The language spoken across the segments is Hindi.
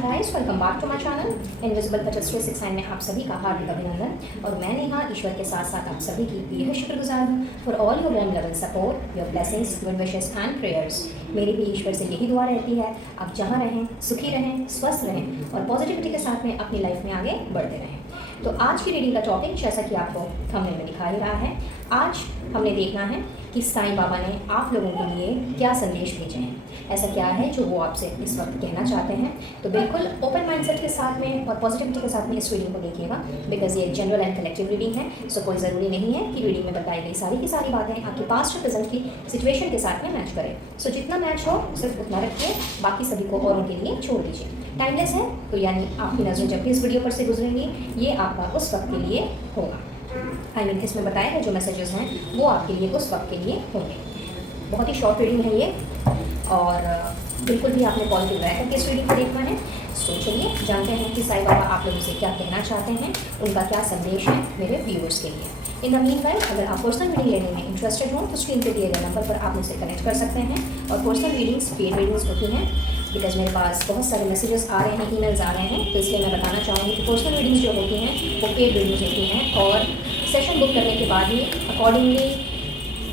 नमस्कार guys, welcome back to my channel invisible बटल 369 में आप सभी का हार्दिक अभिनंदन। और मैं नेहा ईश्वर के साथ साथ आप सभी की बेहद शुक्रगुजार हूँ for all your warm level support, your blessings, good wishes and prayers. मेरी भी ईश्वर से यही दुआ रहती है आप जहाँ रहें, सुखी रहें, स्वस्थ रहें और पॉजिटिविटी के साथ में अपनी लाइफ में आगे बढ़ते रहें। तो आज की रीडिंग का टॉपिक जैसा कि आपको थंबनेल में दिखा ही रहा है, आज हमने देखना है कि साईं बाबा ने आप लोगों के लिए क्या संदेश भेजे हैं। ऐसा क्या है जो वो आपसे इस वक्त कहना चाहते हैं। तो बिल्कुल ओपन माइंडसेट के साथ में और पॉजिटिविटी के साथ में इस रीडिंग को देखिएगा, बिकॉज ये जनरल एंड कलेक्टिव रीडिंग है। सो कोई ज़रूरी नहीं है कि रीडिंग में बताई गई सारी की सारी बातें आपकी पास्ट और प्रेजेंट की सिचुएशन के साथ में मैच करें। सो जितना मैच हो सिर्फ उतना रखिए, बाकी सभी को औरों के लिए छोड़ दीजिए। टाइमलेस है तो यानी आपकी नज़रें जब भी इस वीडियो पर से गुजरेंगी ये आपका उस वक्त के लिए होगा। इसमें बताया गया जो मैसेजेस हैं वो आपके लिए उस वक्त के लिए होंगे। बहुत ही शॉर्ट रीडिंग है ये और बिल्कुल भी आपने पॉजिटिव रह करके इस रीडिंग को देखना है। सो चलिए जानते हैं कि साईं बाबा आप लोगों से क्या कहना चाहते हैं, उनका क्या संदेश है मेरे व्यूअर्स के लिए। इन द मीनवाइल अगर आप पर्सनल रीडिंग लेने में इंटरेस्टेड हो तो स्क्रीन पे दिए गए नंबर पर आप मुझसे कनेक्ट कर सकते हैं। और पर्सनल रीडिंग्स पेड रीडिंग्स होती हैं, बिकॉज मेरे पास बहुत सारे मैसेजेस आ रहे हैं, ईमेल्स आ रहे हैं, तो इसलिए मैं बताना चाहूँगी कि पर्सनल रीडिंग्स जो होती हैं वो पेड रीडिंग्स होती हैं और सेशन बुक करने के बाद ही अकॉर्डिंगली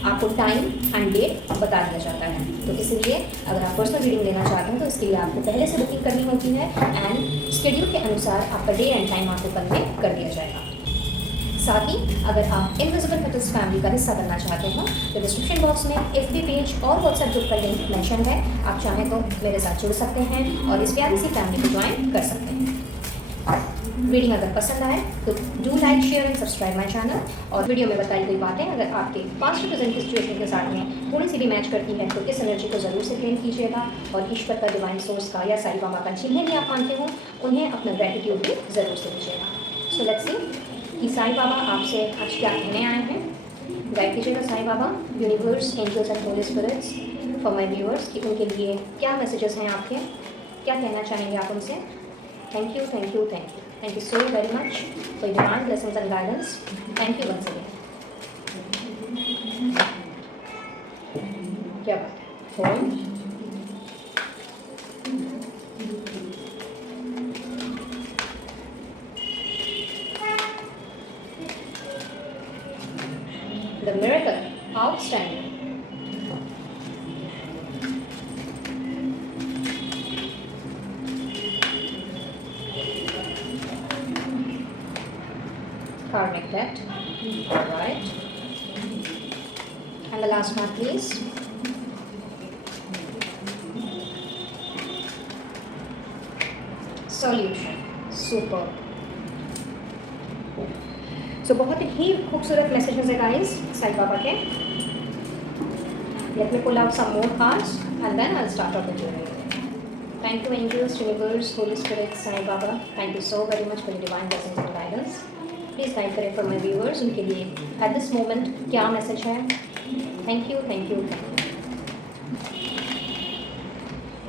आपको टाइम एंड डेट बता दिया जाता है। तो इसलिए अगर आप पर्सनल रीडिंग लेना चाहते हैं तो इसके लिए आपको पहले से बुकिंग करनी होती है एंड शेड्यूल के अनुसार आपका डे एंड टाइम आपको कन्वे कर दिया जाएगा। साथ ही अगर आप इनविजिबल पेटल्स फैमिली का हिस्सा बनना चाहते हो तो डिस्क्रिप्शन बॉक्स में एफबी पेज और व्हाट्सएप ग्रुप का लिंक मेंशन है, आप चाहें तो मेरे साथ जुड़ सकते हैं और इस प्यारी सी फैमिली को ज्वाइन कर सकते हैं। रीडिंग अगर पसंद आए तो do like, share and subscribe my channel. और वीडियो में बताई गई बातें अगर आपके पास्ट प्रेजेंट की सिचुएशन के साथ में थोड़ी सी भी मैच करती है तो इस एनर्जी को ज़रूर से क्लेम कीजिएगा और ईश्वर का, डिवाइन सोर्स का या साईं बाबा का जिन्हें भी आप मानते हो उन्हें अपना ग्रेटिट्यूड भी ज़रूर से दीजिएगा। सो लेट्स सी कि साईं बाबा आपसे आज क्या कहने आए हैं। गाइड कीजिएगा Sai Baba, universe, angels and holy spirits for my viewers कि उनके लिए क्या मैसेजेस हैं आपके, क्या कहना चाहेंगे आप उनसे। Thank you, thank you, thank you, thank you so very much for divine blessings and guidance. Thank you once again. क्या बात है। Home The miracle, outstanding. Karmic debt. All right. And the last one, please. Solution. Super. So बहुत ही खूबसूरत मैसेजेस है गाइस साईं बाबा के। Let me pull out some more cards and then I will start off the journey. Thank you angels, universe, holy spirit, Sai Baba, thank you so very much for the divine blessings and guidance. Please guide करें फॉर माय व्यूअर्स, उनके लिए एट दिस मोमेंट क्या मैसेज है। Thank you, thank you, thank you.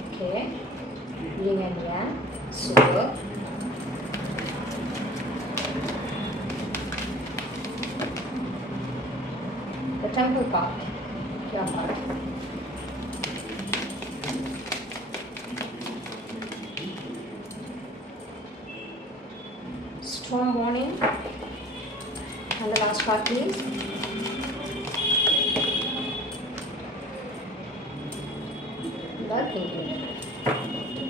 Okay, लिंग and yang, super. The temple path, क्या बात है। Storm warning and the last part please. The thinking.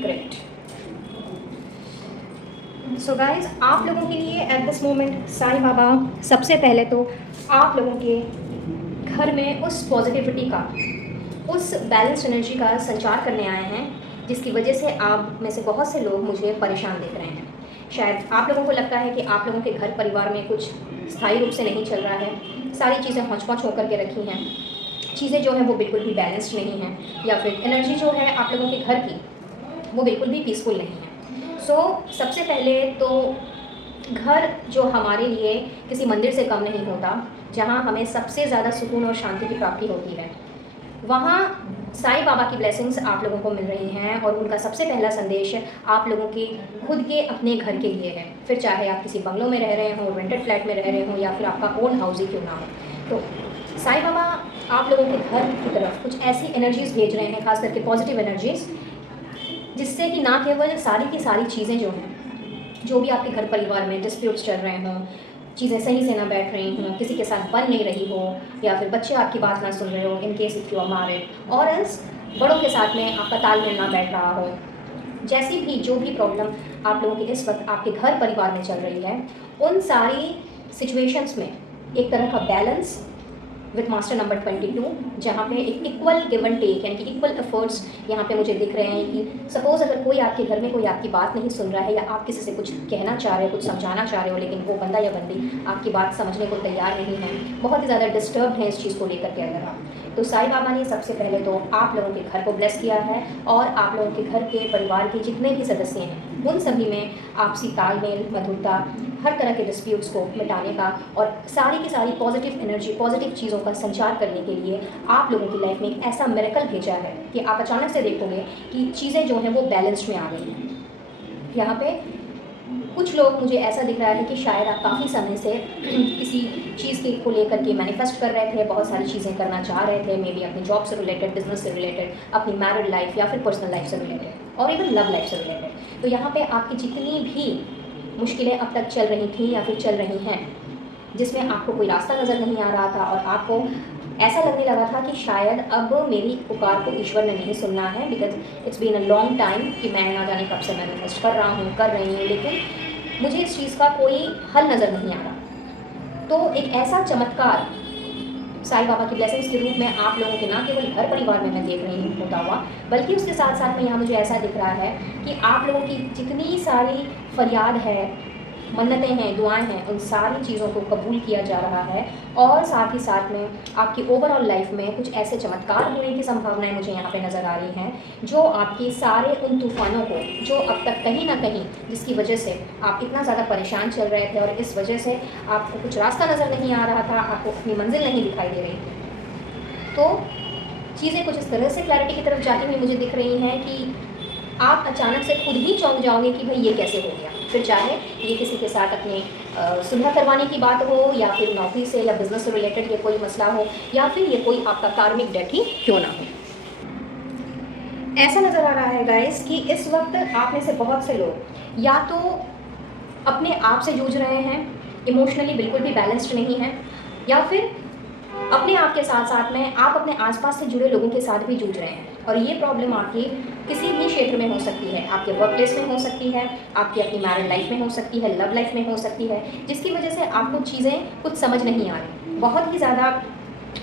Great. So guys, आप लोगों के लिए at this moment Sai Baba सबसे पहले तो आप लोगों के घर में उस पॉजिटिविटी का, उस बैलेंस एनर्जी का संचार करने आए हैं जिसकी वजह से आप में से बहुत से लोग मुझे परेशान देख रहे हैं। शायद आप लोगों को लगता है कि आप लोगों के घर परिवार में कुछ स्थायी रूप से नहीं चल रहा है, सारी चीज़ें हौच-पौच होकर के रखी हैं, चीज़ें जो हैं वो बिल्कुल भी बैलेंस्ड नहीं हैं, या फिर एनर्जी जो है आप लोगों के घर की वो बिल्कुल भी पीसफुल नहीं है। सो सबसे पहले तो घर जो हमारे लिए किसी मंदिर से कम नहीं होता, जहाँ हमें सबसे ज़्यादा सुकून और शांति की प्राप्ति होती है, वहाँ साईं बाबा की ब्लेसिंग्स आप लोगों को मिल रही हैं। और उनका सबसे पहला संदेश आप लोगों के खुद के अपने घर के लिए है, फिर चाहे आप किसी बंगलों में रह रहे हों, रेंटेड फ्लैट में रह रहे हों या फिर आपका ओन हाउस ही क्यों ना हो। तो साईं बाबा आप लोगों के घर की तरफ कुछ ऐसी एनर्जीज़ भेज रहे हैं, खास करके पॉजिटिव एनर्जीज़, जिससे कि ना केवल सारी की सारी चीज़ें जो हैं, जो भी आपके घर परिवार में डिस्प्यूट्स चल रहे हों, चीज़ें सही से ना बैठ रही हों, किसी के साथ बन नहीं रही हो, या फिर बच्चे आपकी बात ना सुन रहे हो, in case if you are married, और एल्स बड़ों के साथ में आपका तालमेल ना बैठ रहा हो, जैसी भी जो भी प्रॉब्लम आप लोगों की इस वक्त आपके घर परिवार में चल रही है, उन सारी सिचुएशंस में एक तरह का बैलेंस विथ मास्टर नंबर 22, जहाँ पे एक इक्वल गिव एंड टेक यानी कि इक्वल एफर्ट्स यहाँ पे मुझे दिख रहे हैं कि सपोज़ अगर कोई आपके घर में कोई आपकी बात नहीं सुन रहा है, या आप किसी से कुछ कहना चाह रहे हो, कुछ समझाना चाह रहे हो, लेकिन वो बंदा या बंदी आपकी बात समझने को तैयार नहीं है, बहुत ही ज़्यादा डिस्टर्ब है इस चीज़ को लेकर के अगर आप, तो साईं बाबा ने सबसे पहले तो आप लोगों के घर को ब्लेस किया है, और आप लोगों के घर के परिवार के जितने भी सदस्य हैं उन सभी में आपसी तालमेल, मधुरता, हर तरह के डिस्प्यूट्स को मिटाने का और सारी की सारी पॉजिटिव एनर्जी, पॉजिटिव चीज़ों का संचार करने के लिए आप लोगों की लाइफ में एक ऐसा मिरेकल भेजा है कि आप अचानक से देखोगे कि चीज़ें जो हैं वो बैलेंस्ड में आ गई हैं। यहाँ पे कुछ लोग, मुझे ऐसा दिख रहा है कि शायद आप काफ़ी समय से किसी चीज़ के को लेकर के मैनिफेस्ट कर रहे थे, बहुत सारी चीज़ें करना चाह रहे थे, मे बी अपनी जॉब से रिलेटेड, बिजनेस से रिलेटेड, अपनी मैरिड लाइफ या फिर पर्सनल लाइफ से रिलेटेड, और इवन लव लाइफ से रिलेटेड। तो यहाँ पे आपकी जितनी भी मुश्किलें अब तक चल रही थी या फिर चल रही हैं, जिसमें आपको कोई रास्ता नज़र नहीं आ रहा था और आपको ऐसा लगने लगा था कि शायद अब मेरी पुकार को ईश्वर ने नहीं सुनना है, because it's been a long time कि मैं ना जाने कब से मैनिफेस्ट कर रहा हूँ, कर रही हूँ, लेकिन मुझे इस चीज़ का कोई हल नज़र नहीं आ रहा। तो एक ऐसा चमत्कार साईं बाबा की ब्लेसिंग्स के रूप में आप लोगों के ना केवल घर परिवार में मैं देख रही हूँ होता हुआ, बल्कि उसके साथ साथ में यहाँ मुझे ऐसा दिख रहा है कि आप लोगों की जितनी सारी फरियाद है, मन्नतें हैं, दुआएं हैं, उन सारी चीज़ों को कबूल किया जा रहा है, और साथ ही साथ में आपकी ओवरऑल लाइफ में कुछ ऐसे चमत्कार होने की संभावनाएं मुझे यहाँ पे नज़र आ रही हैं, जो आपके सारे उन तूफ़ानों को, जो अब तक कहीं ना कहीं जिसकी वजह से आप इतना ज़्यादा परेशान चल रहे थे और इस वजह से आपको कुछ रास्ता नज़र नहीं आ रहा था, आपको अपनी मंजिल नहीं दिखाई दे रही थी, तो चीज़ें कुछ इस तरह से क्लैरिटी की तरफ जाती हुई मुझे दिख रही हैं कि आप अचानक से खुद ही चौंक जाओगे कि भाई ये कैसे हो गया। फिर चाहे ये किसी के साथ अपने सुलह करवाने की बात हो, या फिर नौकरी से या बिजनेस से रिलेटेड ये कोई मसला हो, या फिर ये कोई आपका कार्मिक डेट ही क्यों ना हो। ऐसा नज़र आ रहा है गाइस कि इस वक्त आप में से बहुत से लोग या तो अपने आप से जूझ रहे हैं, इमोशनली बिल्कुल भी बैलेंस्ड नहीं हैं, या फिर अपने आप के साथ साथ में आप अपने आसपास से जुड़े लोगों के साथ भी जूझ रहे हैं। और ये प्रॉब्लम आपकी किसी भी क्षेत्र में हो सकती है, आपके वर्क प्लेस में हो सकती है, आपकी अपनी मैरिड लाइफ में हो सकती है, लव लाइफ में हो सकती है, जिसकी वजह से आपको चीज़ें कुछ समझ नहीं आ रही, बहुत ही ज़्यादा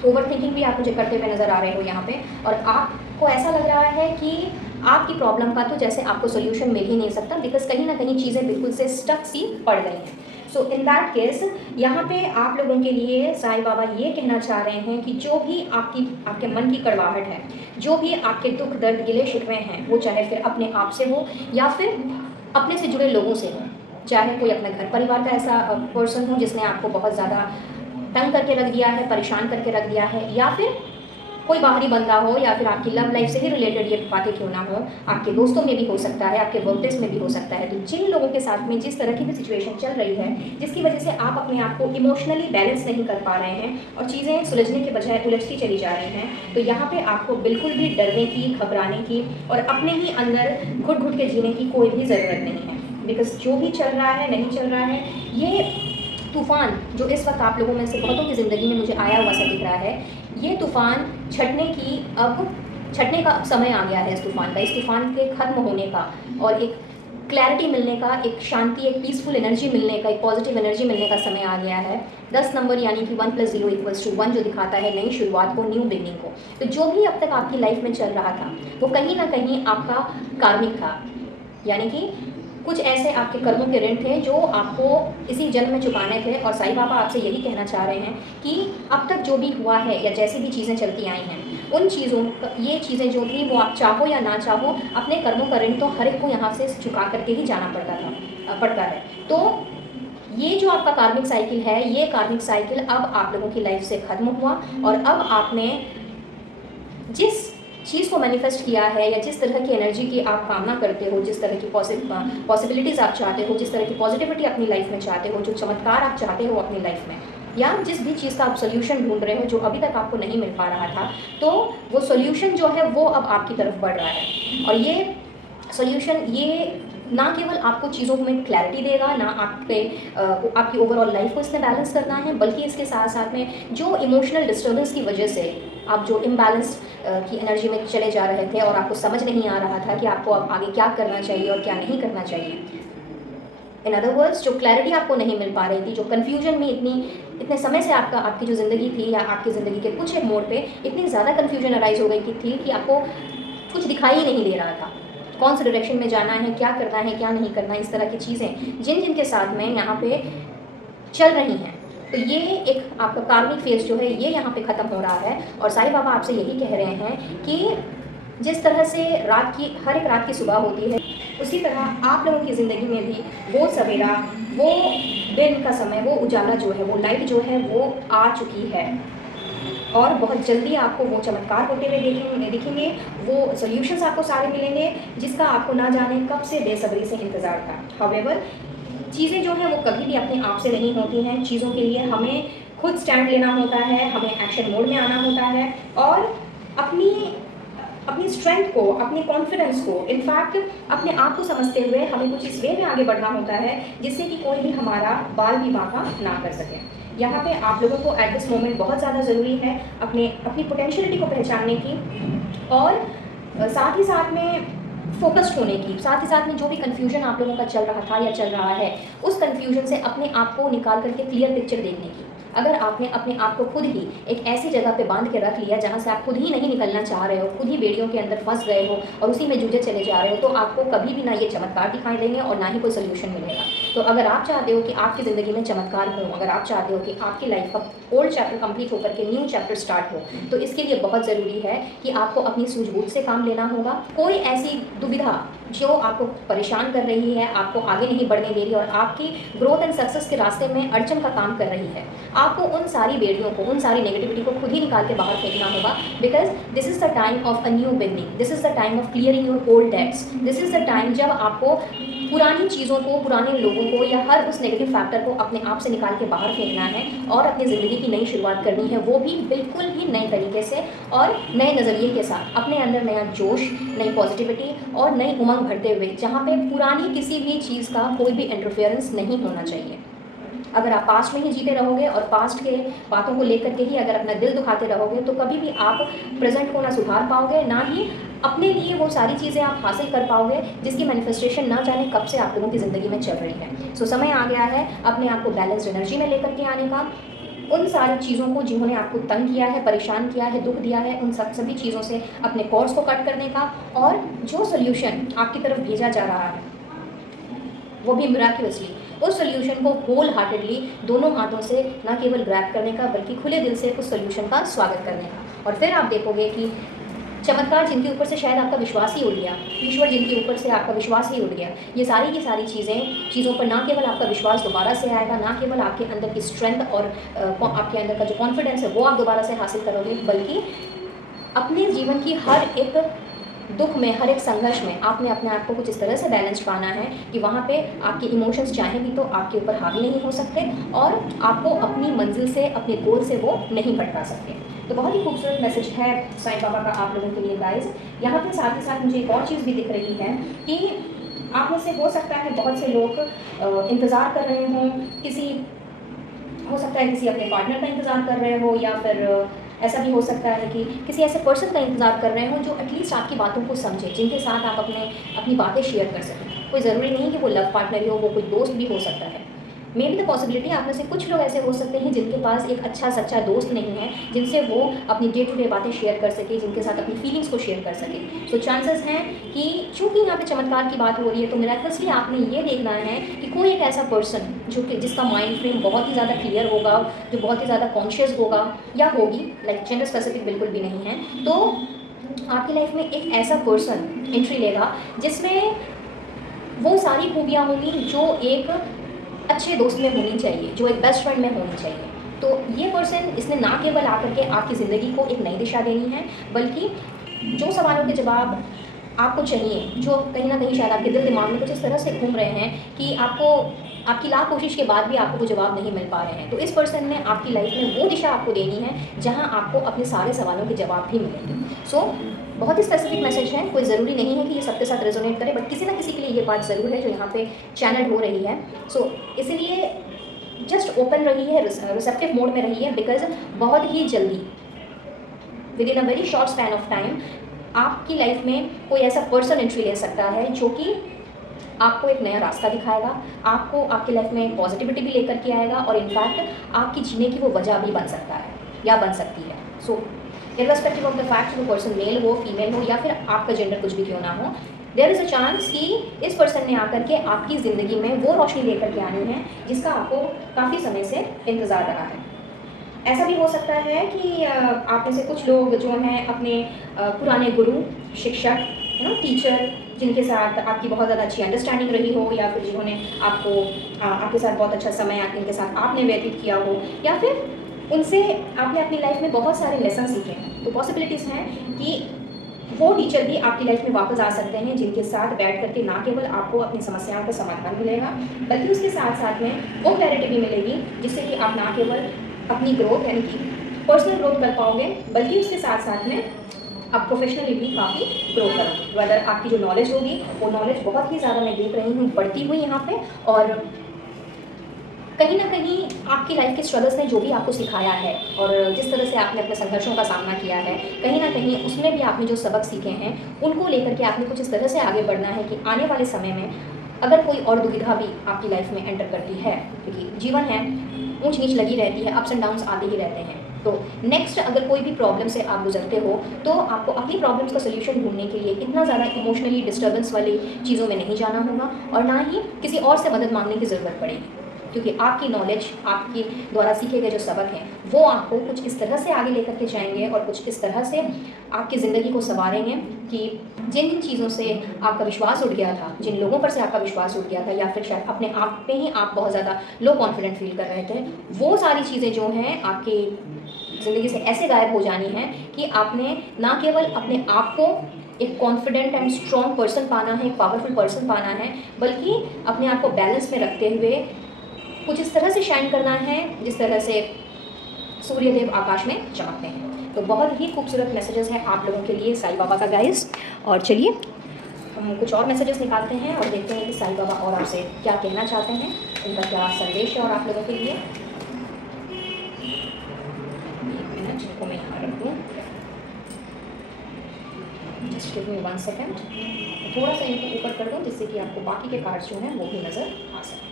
ओवर थिंकिंग भी आप मुझे करते हुए नज़र आ रहे हो यहाँ पे, और आपको ऐसा लग रहा है कि आपकी प्रॉब्लम का तो जैसे आपको सोल्यूशन मिल ही नहीं सकता, बिकॉज कहीं ना कहीं चीज़ें बिल्कुल से स्टक सी पड़ गई हैं। सो इन दैट केस यहाँ पे आप लोगों के लिए साईं बाबा ये कहना चाह रहे हैं कि जो भी आपके मन की कड़वाहट है, जो भी आपके दुख दर्द गिले शिकवे हैं, वो चाहे फिर अपने आप से हो या फिर अपने से जुड़े लोगों से हो, चाहे कोई अपने घर परिवार का ऐसा पर्सन हो जिसने आपको बहुत ज़्यादा तंग करके रख दिया है, परेशान करके रख दिया है, या फिर कोई बाहरी बंदा हो, या फिर आपकी लव लाइफ से ही रिलेटेड ये बातें क्यों ना हो, आपके दोस्तों में भी हो सकता है, आपके वर्क प्लेस में भी हो सकता है। तो जिन लोगों के साथ में जिस तरह की भी सिचुएशन चल रही है, जिसकी वजह से आप अपने आप को इमोशनली बैलेंस नहीं कर पा रहे हैं और चीज़ें सुलझने के बजाय उलझती चली जा रही हैं, तो यहाँ पे आपको बिल्कुल भी डरने की, घबराने की और अपने ही अंदर घुट घुट के जीने की कोई भी ज़रूरत नहीं है। बिकॉज जो भी चल रहा है, नहीं चल रहा है, ये तूफ़ान जो इस वक्त आप लोगों में से बहुतों की ज़िंदगी में मुझे आया हुआ सा दिख रहा है, ये तूफ़ान छटने का अब समय आ गया है। इस तूफ़ान के ख़त्म होने का और एक क्लैरिटी मिलने का, एक शांति, एक पीसफुल एनर्जी मिलने का, एक पॉजिटिव एनर्जी मिलने का समय आ गया है। 10 नंबर यानी कि 1 + 0 = 1 जो दिखाता है नई शुरुआत को, न्यू बिगनिंग को। तो जो भी अब तक आपकी लाइफ में चल रहा था वो कहीं ना कहीं आपका कार्मिक था, यानी कि कुछ ऐसे आपके कर्मों के ऋण थे जो आपको इसी जन्म में चुकाने थे। और साईं बाबा आपसे यही कहना चाह रहे हैं कि अब तक जो भी हुआ है या जैसी भी चीज़ें चलती आई हैं, उन चीज़ों ये चीज़ें जो थी वो आप चाहो या ना चाहो, अपने कर्मों का ऋण तो हर एक को यहाँ से चुका करके ही जाना पड़ता है। तो ये जो आपका कार्मिक साइकिल है, ये कार्मिक साइकिल अब आप लोगों की लाइफ से ख़त्म हुआ, और अब आपने जिस चीज़ को मैनिफेस्ट किया है या जिस तरह की एनर्जी की आप कामना करते हो, जिस तरह की पॉसिबिलिटीज़ आप चाहते हो, जिस तरह की पॉजिटिविटी अपनी लाइफ में चाहते हो, जो चमत्कार आप चाहते हो अपनी लाइफ में, या जिस भी चीज़ का आप सोल्यूशन ढूंढ रहे हो जो अभी तक आपको नहीं मिल पा रहा था, तो वो सोल्यूशन जो है वो अब आपकी तरफ बढ़ रहा है। और ये सॉल्यूशन ये ना केवल आपको चीज़ों में क्लैरिटी देगा, ना आपकी ओवरऑल लाइफ को इसने बैलेंस करना है, बल्कि इसके साथ साथ में जो इमोशनल डिस्टर्बेंस की वजह से आप जो इम्बैलेंस की एनर्जी में चले जा रहे थे और आपको समझ नहीं आ रहा था कि आपको अब आगे क्या करना चाहिए और क्या नहीं करना चाहिए, इन अदर वर्ड्स जो क्लैरिटी आपको नहीं मिल पा रही थी, जो कन्फ्यूजन में इतने समय से आपकी जो ज़िंदगी थी या आपकी ज़िंदगी के कुछ एक मोड़ पे इतनी ज़्यादा कन्फ्यूजन अराइज हो गई थी कि आपको कुछ दिखाई ही नहीं दे रहा था, कौन सा डायरेक्शन में जाना है, क्या करना है, क्या नहीं करना, इस तरह की चीज़ें जिन के साथ में यहाँ पे चल रही हैं। तो ये एक आपका कार्मिक फेज जो है ये यहाँ पे ख़त्म हो रहा है और साईं बाबा आपसे यही कह रहे हैं कि जिस तरह से हर एक रात की सुबह होती है, उसी तरह आप लोगों की ज़िंदगी में भी वो सवेरा, वो दिन का समय, वो उजाला जो है, वो लाइट जो है वो आ चुकी है और बहुत जल्दी आपको वो चमत्कार होते हुए दिखेंगे, वो सॉल्यूशंस आपको सारे मिलेंगे जिसका आपको ना जाने कब से बेसब्री से इंतज़ार था। हाउएवर चीज़ें जो हैं वो कभी भी अपने आप से नहीं होती हैं, चीज़ों के लिए हमें खुद स्टैंड लेना होता है, हमें एक्शन मोड में आना होता है और अपनी स्ट्रेंथ को, अपने कॉन्फिडेंस को, इनफैक्ट अपने आप को समझते हुए हमें कुछ इस वे में आगे बढ़ना होता है जिससे कि कोई भी हमारा बाल भी बांका ना कर सके। यहाँ पे आप लोगों को एट दिस मोमेंट बहुत ज़्यादा ज़रूरी है अपनी पोटेंशियलिटी को पहचानने की और साथ ही साथ में फोकस्ड होने की, साथ ही साथ में जो भी कन्फ्यूजन आप लोगों का चल रहा था या चल रहा है उस कन्फ्यूजन से अपने आप को निकाल करके क्लियर पिक्चर देखने की। अगर आपने अपने आप को खुद ही एक ऐसी जगह पे बांध के रख लिया जहाँ से आप खुद ही नहीं निकलना चाह रहे हो, खुद ही बेड़ियों के अंदर फंस गए हो और उसी में जूझे चले जा रहे हो, तो आपको कभी भी ना ये चमत्कार दिखाई देंगे और ना ही कोई सोल्यूशन मिलेगा। तो अगर आप चाहते हो कि आपकी ज़िंदगी में चमत्कार हो, अगर आप चाहते हो कि आपकी लाइफ का ओल्ड चैप्टर कंप्लीट होकर के न्यू चैप्टर स्टार्ट हो, तो इसके लिए बहुत ज़रूरी है कि आपको अपनी सूझबूझ से काम लेना होगा। कोई ऐसी दुविधा जो आपको परेशान कर रही है, आपको आगे नहीं बढ़ने दे रही और आपकी ग्रोथ एंड सक्सेस के रास्ते में अड़चन का काम कर रही है, आपको उन सारी बेड़ियों को, उन सारी नेगेटिविटी को खुद ही निकाल के बाहर फेंकना होगा। Because this is the time of a new beginning, this is the time of clearing your old debts, this is the time जब आपको पुरानी चीज़ों को, पुराने लोगों को या हर उस नेगेटिव फैक्टर को अपने आप से निकाल के बाहर फेंकना है और अपनी ज़िंदगी की नई शुरुआत करनी है, वो भी बिल्कुल ही नए तरीके से और नए नज़रिए के साथ, अपने अंदर नया जोश, नई पॉजिटिविटी और नई उमंग भरते हुए, जहाँ पे पुरानी किसी भी चीज़ का कोई भी इंटरफेरेंस नहीं होना चाहिए। अगर आप पास्ट में ही जीते रहोगे और पास्ट के बातों को लेकर के ही अगर अपना दिल दुखाते रहोगे तो कभी भी आप प्रेजेंट को ना सुधार पाओगे, ना ही अपने लिए वो सारी चीज़ें आप हासिल कर पाओगे जिसकी मैनिफेस्टेशन ना जाने कब से आप लोगों की ज़िंदगी में चल रही है। सो समय आ गया है अपने आप को बैलेंस्ड एनर्जी में लेकर के आने का। उन सारी चीज़ों को जिन्होंने आपको तंग किया है, परेशान किया है, दुख दिया है, उन सभी चीज़ों से अपने कोर्स को कट करने का और जो सोल्यूशन आपकी तरफ भेजा जा रहा है वो भी मिराक्युलसली उस सोल्यूशन को होल हार्टेडली दोनों हाथों से ना केवल ग्रैब करने का बल्कि खुले दिल से उस सोल्यूशन का स्वागत करने का। और फिर आप देखोगे कि चमत्कार जिनके ऊपर से शायद आपका विश्वास ही उड़ गया, ईश्वर जिनके ऊपर से आपका विश्वास ही उड़ गया, ये सारी की सारी चीज़ों पर ना केवल आपका विश्वास दोबारा से आएगा, ना केवल आपके अंदर की स्ट्रेंथ और आपके अंदर का जो कॉन्फिडेंस है वो आप दोबारा से हासिल करोगे, बल्कि अपने जीवन की हर एक दुख में, हर एक संघर्ष में आपने अपने आप को कुछ इस तरह से बैलेंस पाना है कि वहाँ पे आपके इमोशंस चाहे भी तो आपके ऊपर हावी नहीं हो सकते और आपको अपनी मंजिल से, अपने गोल से वो नहीं भटका सकते। तो बहुत ही खूबसूरत मैसेज है साईं बाबा का आप लोगों के लिए गाइस। यहाँ पे साथ ही साथ मुझे एक और चीज़ भी दिख रही है कि आप में से हो सकता है बहुत से लोग इंतज़ार कर रहे हों, हो सकता है किसी अपने पार्टनर का इंतज़ार कर रहे हो, या फिर ऐसा भी हो सकता है कि किसी ऐसे पर्सन का इंतज़ार कर रहे हो जो एटलीस्ट आपकी बातों को समझे, जिनके साथ आप अपनी बातें शेयर कर सकें। कोई ज़रूरी नहीं कि वो लव पार्टनर ही हो, वो कोई दोस्त भी हो सकता है। मे बी द पॉसिबिलिटी आप में से कुछ लोग ऐसे हो सकते हैं जिनके पास एक अच्छा सच्चा दोस्त नहीं है, जिनसे वो अपनी डे टू डे बातें शेयर कर सके, जिनके साथ अपनी फीलिंग्स को शेयर कर सके। सो चांसेस हैं कि चूँकि यहाँ पे चमत्कार की बात हो रही है तो मिराकलसली आपने ये देखना है कि कोई एक ऐसा पर्सन जिसका माइंड फ्रेम बहुत ही ज़्यादा क्लियर होगा, जो बहुत ही ज़्यादा कॉन्शियस होगा या होगी, लाइक जेंडर स्पेसिफिक बिल्कुल भी नहीं है, तो आपकी लाइफ में एक ऐसा पर्सन एंट्री लेगा जिसमें वो सारी खूबियाँ होंगी जो एक अच्छे दोस्त में होनी चाहिए, जो एक बेस्ट फ्रेंड में होनी चाहिए। तो ये पर्सन इसने ना केवल आकर के आपकी ज़िंदगी को एक नई दिशा देनी है, बल्कि जो सवालों के जवाब आपको चाहिए, जो कहीं ना कहीं शायद आपके दिल दिमाग में कुछ इस तरह से घूम रहे हैं कि आपको आपकी लाख कोशिश के बाद भी आपको वो जवाब नहीं मिल पा रहे हैं, तो इस पर्सन ने आपकी लाइफ में वो दिशा आपको देनी है जहाँ आपको अपने सारे सवालों के जवाब भी मिलेंगे। सो बहुत ही स्पेसिफिक मैसेज है, कोई ज़रूरी नहीं है कि ये सबके साथ रेजोनेट करे, बट किसी ना किसी के लिए ये बात ज़रूर है जो यहाँ पे चैनल हो रही है। सो इसलिए जस्ट ओपन रही है, रिसेप्टिव मोड में रही है, बिकॉज बहुत ही जल्दी with in a very short span of time आपकी लाइफ में कोई ऐसा पर्सन एंट्री ले सकता है जो कि आपको एक नया रास्ता दिखाएगा, आपको आपकी लाइफ में पॉजिटिविटी भी लेकर के आएगा और इनफैक्ट आपकी जीने की वो वजह भी बन सकता है या बन सकती है। सो इर्रेस्पेक्टिव ऑफ द फैक्ट वो पर्सन मेल हो, फीमेल हो या फिर आपका जेंडर कुछ भी क्यों ना हो, देयर इज़ अ चांस कि इस पर्सन ने आकर के आपकी ज़िंदगी में वो रोशनी लेकर के आनी है जिसका आपको काफ़ी समय से इंतज़ार रहा है। ऐसा भी हो सकता है कि आप में से कुछ लोग जो हैं अपने पुराने गुरु, शिक्षक, टीचर जिनके साथ आपकी बहुत ज़्यादा अच्छी अंडरस्टैंडिंग रही हो, या फिर जिन्होंने आपको आपके साथ बहुत अच्छा समय जिनके साथ आपने व्यतीत किया हो, या फिर उनसे आपने अपनी लाइफ में बहुत सारे लेसन सीखे हैं। तो पॉसिबिलिटीज़ हैं कि वो टीचर भी आपकी लाइफ में वापस आ सकते हैं जिनके साथ बैठ करके ना केवल आपको अपनी समस्याओं का समाधान मिलेगा, बल्कि उसके साथ साथ में वो क्लैरिटी भी मिलेगी जिससे कि आप ना केवल अपनी ग्रोथ यानी कि पर्सनल ग्रोथ कर पाओगे, बल्कि उसके साथ साथ में आप प्रोफेशनली भी काफ़ी ग्रो करोगे। वेदर आपकी जो नॉलेज होगी वो नॉलेज बहुत ही ज़्यादा मैं देख रही हूँ बढ़ती हुई यहाँ पे, और कहीं ना कहीं आपकी लाइफ के स्ट्रगल्स ने जो भी आपको सिखाया है और जिस तरह से आपने अपने संघर्षों का सामना किया है, कहीं ना कहीं उसमें भी आपने जो सबक सीखे हैं उनको लेकर के आपने कुछ इस तरह से आगे बढ़ना है कि आने वाले समय में अगर कोई और दुविधा भी आपकी लाइफ में एंटर करती है, क्योंकि जीवन है, ऊंच नीच लगी रहती है, अप्स एंड डाउन्स आते ही रहते हैं, तो नेक्स्ट अगर कोई भी प्रॉब्लम से आप गुजरते हो तो आपको अपनी प्रॉब्लम्स का सोल्यूशन ढूंढने के लिए इतना ज़्यादा इमोशनली डिस्टर्बेंस वाली चीज़ों में नहीं जाना होगा और ना ही किसी और से मदद मांगने की ज़रूरत पड़ेगी, क्योंकि आपकी नॉलेज, आपके द्वारा सीखे गए जो सबक हैं वो आपको कुछ इस तरह से आगे लेकर के जाएंगे और कुछ इस तरह से आपकी ज़िंदगी को संवारेंगे कि जिन जिन चीज़ों से आपका विश्वास उठ गया था, जिन लोगों पर से आपका विश्वास उठ गया था, या फिर शायद अपने आप पे ही आप बहुत ज़्यादा लो कॉन्फिडेंट फील कर रहे थे, वो सारी चीज़ें जो हैं आपकी ज़िंदगी से ऐसे गायब हो जानी है कि आपने ना केवल अपने आप को एक कॉन्फिडेंट एंड स्ट्रॉन्ग पर्सन पाना है, एक पावरफुल पर्सन पाना है, बल्कि अपने आप को बैलेंस में रखते हुए कुछ इस तरह से शाइन करना है जिस तरह से सूर्यदेव आकाश में चमकते हैं। तो बहुत ही खूबसूरत मैसेजेस हैं आप लोगों के लिए साईं बाबा का गाइस। और चलिए हम कुछ और मैसेजेस निकालते हैं और देखते हैं कि साईं बाबा और आपसे क्या कहना चाहते हैं, उनका क्या संदेश है और आप लोगों के लिए। एक मिनट, इनको मैं यहाँ रख दूँ, जस्ट गिव मी 1 सेकेंड। थोड़ा सा इनको ऊपर कर दूँ जिससे कि आपको बाकी के कार्ड्स जो हैं वो भी नज़र आ सकें।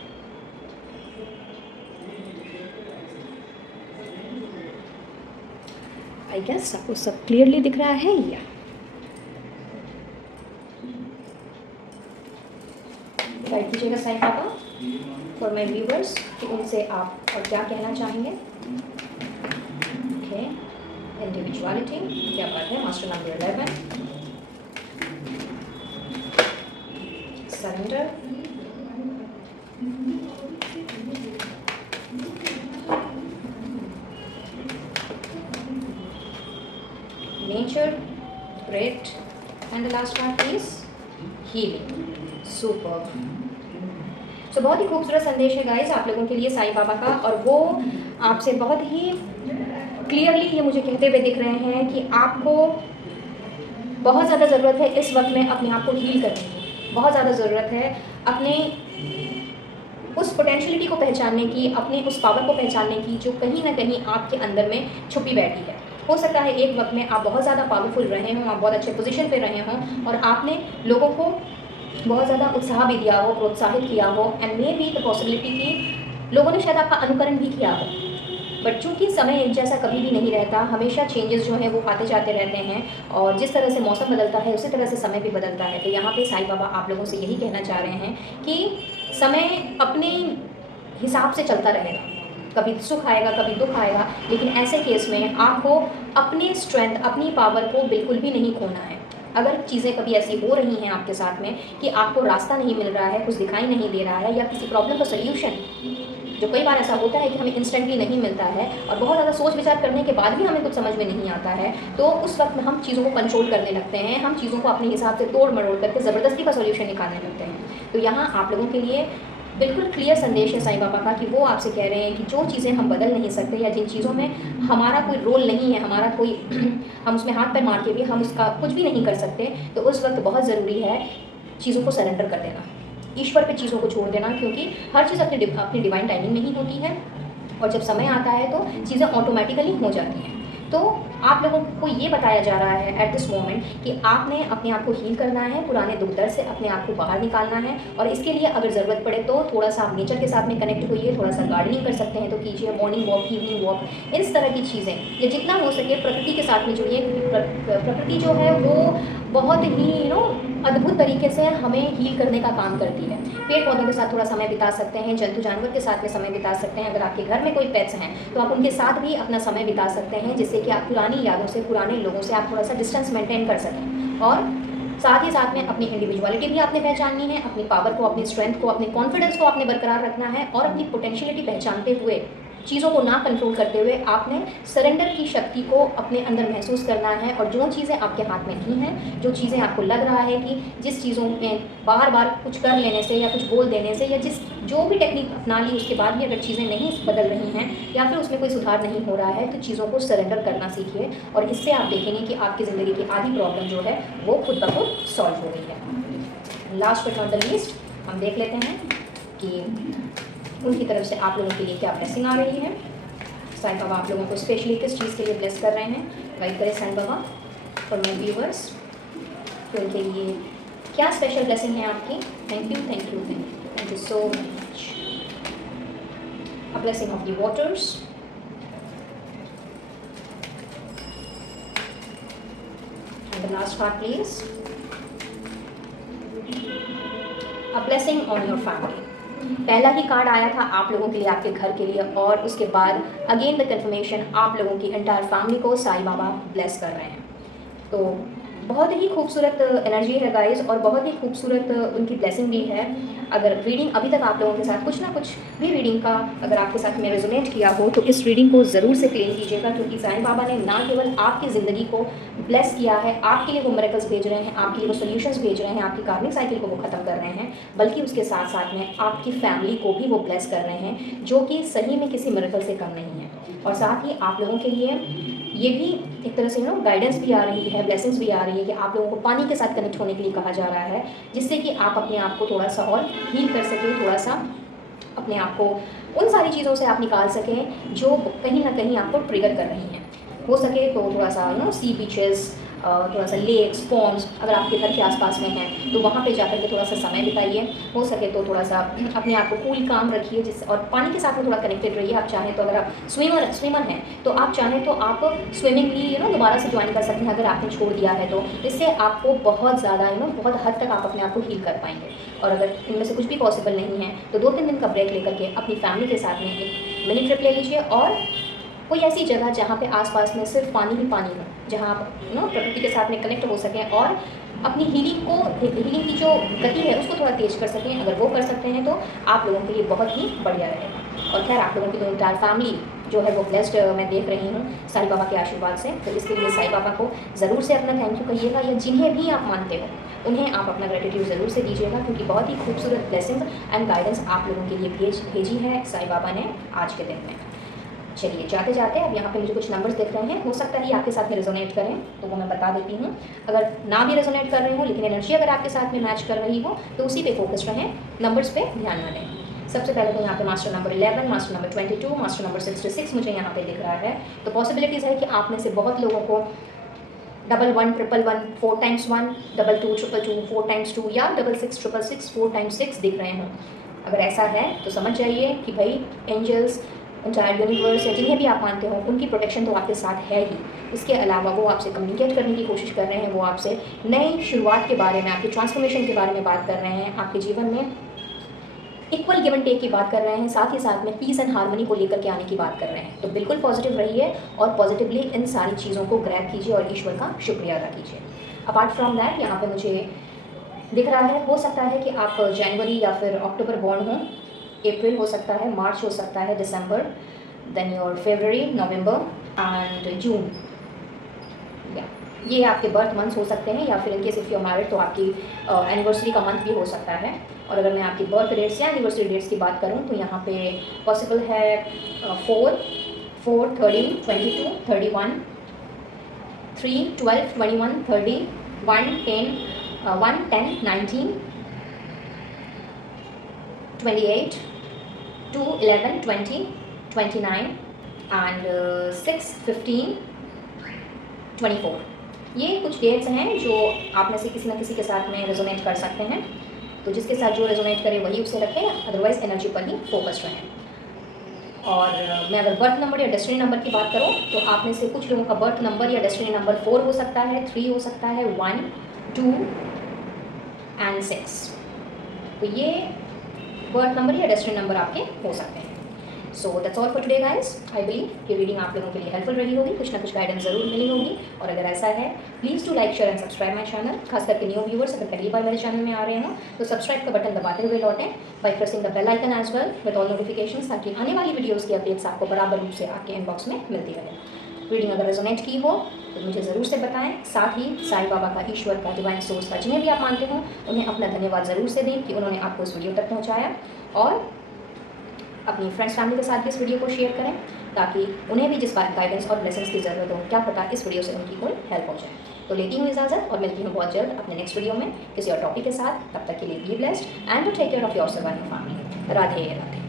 आई गेस आपको सब क्लियरली दिख रहा है या गाइड कीजिएगा साईं बाबा फॉर माय व्यूवर्स कि उनसे आप और क्या कहना चाहेंगे। ओके, इंडिविजुअलिटी, क्या बात है, master number 11, surrender, nature, great, and the last part is healing. Super. So बहुत ही खूबसूरत संदेश है गाइस आप लोगों के लिए साईं बाबा का, और वो आपसे बहुत ही क्लियरली ये मुझे कहते हुए दिख रहे हैं कि आपको बहुत ज़्यादा ज़रूरत है इस वक्त में अपने आप को हील करने की, बहुत ज़्यादा ज़रूरत है अपने उस पोटेंशियलिटी को पहचानने की, अपने उस पावर को पहचानने की जो कहीं ना कहीं आपके अंदर में छुपी बैठी है। हो सकता है एक वक्त में आप बहुत ज़्यादा पावरफुल रहे हों, आप बहुत अच्छे पोजीशन पे रहे हों और आपने लोगों को बहुत ज़्यादा उत्साह भी दिया हो, प्रोत्साहित किया हो, and may be the possibility कि लोगों ने शायद आपका अनुकरण भी किया हो, बट चूँकि समय एक जैसा कभी भी नहीं रहता, हमेशा चेंजेस जो हैं वो आते जाते रहते हैं, और जिस तरह से मौसम बदलता है उसी तरह से समय भी बदलता है। तो यहाँ पे साईं बाबा आप लोगों से यही कहना चाह रहे हैं कि समय अपने हिसाब से चलता रहेगा, कभी सुख आएगा कभी दुख आएगा, लेकिन ऐसे केस में आपको अपनी स्ट्रेंथ, अपनी पावर को बिल्कुल भी नहीं खोना है। अगर चीज़ें कभी ऐसी हो रही हैं आपके साथ में कि आपको रास्ता नहीं मिल रहा है, कुछ दिखाई नहीं दे रहा है, या किसी प्रॉब्लम का सोल्यूशन जो कई बार ऐसा होता है कि हमें इंस्टेंटली नहीं मिलता है और बहुत ज़्यादा सोच विचार करने के बाद भी हमें कुछ समझ में नहीं आता है, तो उस वक्त में हम चीज़ों को कंट्रोल करने लगते हैं, हम चीज़ों को अपने हिसाब से तोड़ मरोड़ करके ज़बरदस्ती का सोल्यूशन निकालने लगते हैं। तो यहाँ आप लोगों के लिए बिल्कुल क्लियर संदेश है साईं बाबा का कि वो आपसे कह रहे हैं कि जो चीज़ें हम बदल नहीं सकते या जिन चीज़ों में हमारा कोई रोल नहीं है, हमारा कोई हम उसमें हाथ पैर मार के भी हम उसका कुछ भी नहीं कर सकते, तो उस वक्त बहुत ज़रूरी है चीज़ों को सरेंडर कर देना, ईश्वर पे चीज़ों को छोड़ देना, क्योंकि हर चीज़ अपनी डिवाइन टाइमिंग में ही होती है और जब समय आता है तो चीज़ें ऑटोमेटिकली हो जाती हैं। तो आप लोगों को ये बताया जा रहा है एट दिस मोमेंट कि आपने अपने आप को हील करना है, पुराने दुख दर्द से अपने आप को बाहर निकालना है, और इसके लिए अगर ज़रूरत पड़े तो थोड़ा सा आप नेचर के साथ में कनेक्ट होइए, थोड़ा सा गार्डनिंग कर सकते हैं तो कीजिए, मॉर्निंग वॉक, इवनिंग वॉक, इस तरह की चीज़ें, या जितना हो सके प्रकृति के साथ में जुड़िए, क्योंकि प्रकृति जो है वो बहुत ही अद्भुत तरीके से हमें हील करने का काम करती है। पेड़ पौधों के साथ थोड़ा समय बिता सकते हैं, जंतु जानवर के साथ में समय बिता सकते हैं, अगर आपके घर में कोई पेट्स हैं तो आप उनके साथ भी अपना समय बिता सकते हैं, जिससे कि आप पुरानी यादों से, पुराने लोगों से आप थोड़ा सा डिस्टेंस मेंटेन कर सकें। और साथ ही साथ में अपनी इंडिविजुअलिटी भी आपने पहचाननी है, अपनी पावर को, अपनी स्ट्रेंथ को, अपने कॉन्फिडेंस को आपने बरकरार रखना है, और अपनी पोटेंशियलिटी पहचानते हुए, चीज़ों को ना कंट्रोल करते हुए आपने सरेंडर की शक्ति को अपने अंदर महसूस करना है। और जो चीज़ें आपके हाथ में नहीं हैं, जो चीज़ें आपको लग रहा है कि जिस चीज़ों में बार बार कुछ कर लेने से या कुछ बोल देने से या जो भी टेक्निक अपना ली उसके बाद भी अगर चीज़ें नहीं बदल रही हैं या फिर उसमें कोई सुधार नहीं हो रहा है, तो चीज़ों को सरेंडर करना सीखिए, और इससे आप देखेंगे कि आपकी ज़िंदगी की आधी प्रॉब्लम जो है वो खुद ब खुद सॉल्व हो गई है। Last but not the least हम देख लेते हैं कि उनकी तरफ से आप लोगों के लिए क्या ब्लेसिंग आ रही है। साईं बाबा आप लोगों को स्पेशली किस चीज़ के लिए ब्लेस कर रहे हैं, गाइड करें Sai Baba for my viewers, तो उनके लिए क्या स्पेशल ब्लेसिंग है आपकी। Thank you, thank you, thank you so much. A blessing of the waters, and the last card please, a blessing on your family. पहला ही कार्ड आया था आप लोगों के लिए, आपके घर के लिए, और उसके बाद अगेन द कंफर्मेशन, आप लोगों की एंटायर फैमिली को साईं बाबा ब्लेस कर रहे हैं। तो बहुत ही खूबसूरत एनर्जी है गाइस, और बहुत ही खूबसूरत उनकी ब्लेसिंग भी है। अगर रीडिंग अभी तक आप लोगों के साथ कुछ ना कुछ भी रीडिंग का अगर आपके साथ में रेजोनेट किया हो, तो इस रीडिंग को ज़रूर से क्लेम कीजिएगा, क्योंकि साईं बाबा ने ना केवल आपकी ज़िंदगी को ब्लेस किया है, आपके लिए वो मिरेकल्स भेज रहे हैं, आपके लिए वो सोल्यूशंस भेज रहे हैं, आपकी कार्मिक साइकिल को वो ख़त्म कर रहे हैं, बल्कि उसके साथ साथ में आपकी फैमिली को भी वो ब्लेस कर रहे हैं, जो कि सही में किसी मिरेकल से कम नहीं है। और साथ ही आप लोगों के लिए ये भी एक तरह से गाइडेंस भी आ रही है, ब्लेसिंग्स भी आ रही है कि आप लोगों को पानी के साथ कनेक्ट होने के लिए कहा जा रहा है, जिससे कि आप अपने आप को थोड़ा सा और हील कर सकें, थोड़ा सा अपने आप को उन सारी चीज़ों से आप निकाल सकें जो कहीं ना कहीं आपको ट्रिगर कर रही हैं। हो सके तो थोड़ा सा सी बीचेस, थोड़ा सा लेक्स, पॉन्ड्स अगर आपके घर के आसपास में हैं तो वहाँ पे जाकर के थोड़ा सा समय बिताइए। हो सके तो थोड़ा सा अपने आप को कूल काम रखिए, जिससे और पानी के साथ में थोड़ा कनेक्टेड रहिए। आप चाहें तो अगर आप स्विमर हैं तो आप चाहें तो आप स्विमिंग भी दोबारा से ज्वाइन कर सकते हैं, अगर आपने छोड़ दिया है तो। इससे आपको बहुत ज़्यादा बहुत हद तक आप अपने आप को हील कर पाएंगे। और अगर इनमें से कुछ भी पॉसिबल नहीं है तो 2-3 दिन का ब्रेक लेकर के अपनी फैमिली के साथ में एक मिनी ट्रिप ले लीजिए, और कोई ऐसी जगह जहाँ पे आसपास में सिर्फ पानी ही पानी हो, जहाँ आप प्रकृति के साथ में कनेक्ट हो सकें और अपनी हीलिंग की जो गति है उसको थोड़ा तेज कर सकें। अगर वो कर सकते हैं तो आप लोगों के लिए बहुत ही बढ़िया रहेगा। और खैर आप लोगों की तो एंटायर फैमिली जो है वो ब्लेस्ड मैं देख रही हूँ साईं बाबा के आशीर्वाद से। तो इसके लिए साईं बाबा को ज़रूर से अपना थैंक यू कहिएगा, या जिन्हें भी आप मानते हो उन्हें आप अपना ग्रेटिट्यूड ज़रूर से दीजिएगा, क्योंकि बहुत ही खूबसूरत ब्लेसिंग्स एंड गाइडेंस आप लोगों के लिए भेजी है साईं बाबा ने आज के दिन में। चलिए जाते जाते अब यहाँ पे मुझे कुछ नंबर्स दिख रहे हैं, हो सकता है ये आपके साथ में रेजोनेट करें तो वो मैं बता देती हूँ। अगर ना भी रेजोनेट कर रहे हो लेकिन एनर्जी अगर आपके साथ में मैच कर रही हो तो उसी पे फोकस रहें, नंबर्स पे ध्यान न दें। सबसे पहले तो यहाँ पे master number 11, master number 22, master number 66 मुझे यहाँ पे दिख रहा है। तो पॉसिबिलिटीज़ है कि आप में से बहुत लोगों को 11 111 4 टाइम्स 1, 22 222 4 टाइम्स 2 या 66 666 4 टाइम्स 6 दिख रहे हों। अगर ऐसा है तो समझ जाइए कि भाई एंजल्स, एंटायर यूनिवर्स या जिन्हें भी आप मानते हो उनकी प्रोटेक्शन तो आपके साथ है ही। इसके अलावा वो आपसे कम्युनिकेट करने की कोशिश कर रहे हैं, वो आपसे नई शुरुआत के बारे में, आपकी ट्रांसफॉर्मेशन के बारे में बात कर रहे हैं, आपके जीवन में इक्वल गिव एंड टेक की बात कर रहे हैं, साथ ही साथ में पीस एंड हार्मनी को लेकर के आने की बात कर रहे हैं। तो बिल्कुल पॉजिटिव रहिए और पॉजिटिवली इन सारी चीज़ों को ग्रैब कीजिए और ईश्वर का शुक्रिया अदा कीजिए। अपार्ट फ्रॉम दैट यहाँ पर मुझे दिख रहा है, हो सकता है कि आप जनवरी या फिर अक्टूबर बॉर्न हो, अप्रैल हो सकता है, मार्च हो सकता है, December, then your February, November and June. या ये आपके बर्थ मंथ्स हो सकते हैं, या फिर in case if you are married तो आपकी एनिवर्सरी का मंथ भी हो सकता है। और अगर मैं आपकी बर्थ डेट्स या एनिवर्सरी डेट्स की बात करूँ तो यहाँ पे पॉसिबल है 4, 4, 13, 22, 31, 3, 12, 21, 30, 1, 10, 1, 10, 19, 28, 2, 11, 20, 29 एंड 6, 15, 24। ये कुछ डेट्स हैं जो आप में से किसी न किसी के साथ में रेजोनेट कर सकते हैं, तो जिसके साथ जो रेजोनेट करे वही उसे रखें, अदरवाइज एनर्जी पर ही फोकस्ड रहें। और मैं अगर बर्थ नंबर या डेस्टिनी नंबर की बात करूँ तो आप में से कुछ लोगों का बर्थ नंबर या डेस्टिनी नंबर 4 हो सकता है, 3 हो सकता है, 1, 2 एंड 6। तो ये बर्थ नंबर या डेस्टिनी नंबर आपके हो सकते हैं। So that's all for today guys. I believe ये रीडिंग आप लोगों के लिए हेल्पफुल रही होगी, कुछ ना कुछ गाइडेंस ज़रूर मिली होगी। और अगर ऐसा है please to like, share and subscribe my channel. खास करके न्यू व्यूअर्स अगर पहली बार मेरे चैनल में आ रहे हो तो सब्सक्राइब का बटन दबाते हुए लौटें by pressing the bell icon as well with all notifications, ताकि आने वाली वीडियोज़ की अपडेट्स आपको बराबर रूप से आपके इनबॉक्स में मिलती रहे। रीडिंग अगर रेजोनेट की हो तो मुझे ज़रूर से बताएं। साथ ही साईं बाबा का, ईश्वर का, डिवाइन सोर्स का, जिन्हें भी आप मानते हो उन्हें अपना धन्यवाद ज़रूर से दें कि उन्होंने आपको इस वीडियो तक पहुँचाया। और अपनी फ्रेंड्स फैमिली के साथ भी इस वीडियो को शेयर करें ताकि उन्हें भी जिस बात गाइडेंस और ब्लेसिंग्स की ज़रूरत हो, क्या पता इस वीडियो से उनकी कोई हेल्प हो जाए। तो लेती हूँ इजाज़त और मिलती हूँ बहुत जल्द अपने नेक्स्ट वीडियो में किसी और टॉपिक के साथ। तब तक के लिए be blessed and to take care of yourself and your family. Radhe Radhe.